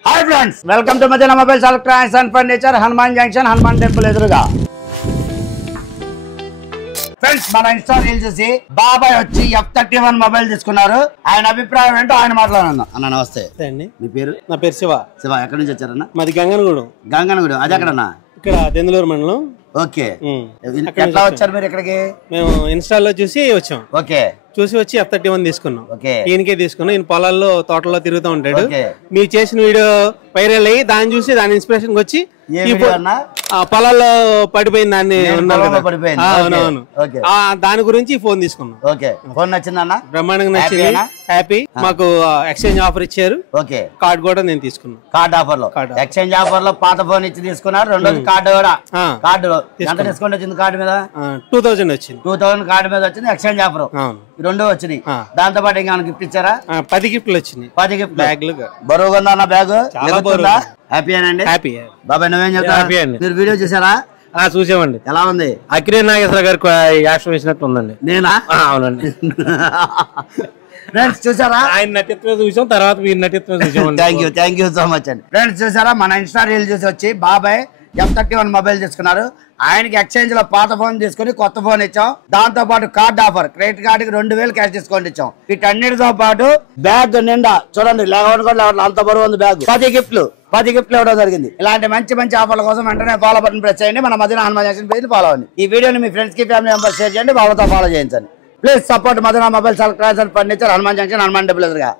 Hi friends welcome to Madina mobiles electronics and furniture Hanuman junction Hanuman temple ఎదురుగా friends మన Insta reel చూసి బాబాయ్ వచ్చి F31 మొబైల్ తీసుకున్నారు. ఆయన అభిప్రాయం ఏంటో ఆయన మాట్లాడనుందాం. అన్న నమస్తే అండి. మీ పేరు? నా పేరు శివ. శివ ఎక్కడి నుంచి వచ్చారన్న? మాది గంగనగూడెం. గంగనగూడెం అది ఎక్కడన్నా? ఇక్కడ దెందులూరు మండలం. ఓకే ఎట్లా వచ్చారు మీరు ఇక్కడికి? మేము ఇన్స్టాల్లో చూసి వచ్చాం. ఓకే చూసి వచ్చి F31 తీసుకున్నాం. ఓకే ఈయనకే తీసుకున్నాం. ఈయన పొలాల్లో తోటల్లో తిరుగుతూ ఉంటాడు. ఓకే మీరు చేసిన వీడియో వైరల్ అయ్యి దాన్ని చూసి దాని ఇన్స్పిరేషన్ వచ్చి ఏ వీడియో అన్నా? పొలాల్లో పడిపోయింది దాన్ని పడిపోయింది. అవునవును ఓకే దాని గురించి ఫోన్ తీసుకున్నాం. ఓకే ఫోన్ నచ్చిందన్న? బ్రహ్మాండంగా నచ్చింది. హ్యాపీ. మాకు ఎక్స్చేంజ్ ఆఫర్ ఇచ్చారు. ఓకే కార్డ్ కూడా నేను తీసుకున్నాను. కార్డ్ ఆఫర్ లో ఎక్స్చేంజ్ ఆఫర్ లో పాత ఫోన్ ఇచ్చి తీసుకున్నారు. రెండోది కార్డు కూడా. కార్డు ఎంత డిస్కౌంట్ వచ్చింది? కార్డు మీద 2000 వచ్చింది. 2000 కార్డు మీద వచ్చింది. ఎక్స్చేంజ్ ఆఫర్ రెండు వచ్చినాయి. దాంతో పాటు ఇంకా గిఫ్ట్ ఇచ్చారా? 10 గిఫ్ట్లు వచ్చినాయి. 10 గిఫ్ట్ బ్యాగ్లు. బరువుగా ఉందా అన్న బ్యాగ్? చాలా బరువు. హ్యాపీ అండి. హ్యాపీ. బాబాయ్ నువ్వేం చెప్తావు? మీరు వీడియో చూసారా? చూసామండి. ఎలా ఉంది? అక్కినేని నాగేశ్వర గారికి యాక్షన్ వేసినట్టు ఉందండి. నేనా? అవునండి. ఫ్రెండ్స్ చూసారా? ఆయన నటిత్వం చూసాం, తర్వాత మీరు నటిత్వం చూసాం. థ్యాంక్ యూ సో మచ్ అండి. ఫ్రెండ్స్ చూసారా మన ఇన్స్టా రీల్ చూసి వచ్చి బాబాయ్ F31 మొబైల్ తీసుకున్నారు. ఆయనకి ఎక్స్చేంజ్ లో పాత ఫోన్ తీసుకుని కొత్త ఫోన్ ఇచ్చాం. దాంతో పాటు కార్డ్ ఆఫర్ క్రెడిట్ కార్డు కి 2000 క్యాష్ డిస్కౌంట్ ఇచ్చాం. వీటన్నిటితో పాటు బ్యాగ్ నిండా చూడండి అంత బరువు ఉంది బ్యాగ్. 10 గిఫ్ట్లు ఇవ్వడం జరిగింది. ఇలాంటి మంచి మంచి ఆఫర్ల కోసం వెంటనే ఫాలో బటన్ ప్రెస్ చేయండి. మన Madina Hanuman junction page follow అవ్వండి. ఈ వీడియోని మీ ఫ్రెండ్స్ కి ఫ్యామిలీ మెంబర్స్ షేర్ చేయండి. వాళ్ళతో ఫాలో చేయించండి. Please support Madina mobiles electronics and furniture Hanuman junction Hanuman temple ఎదురుగా.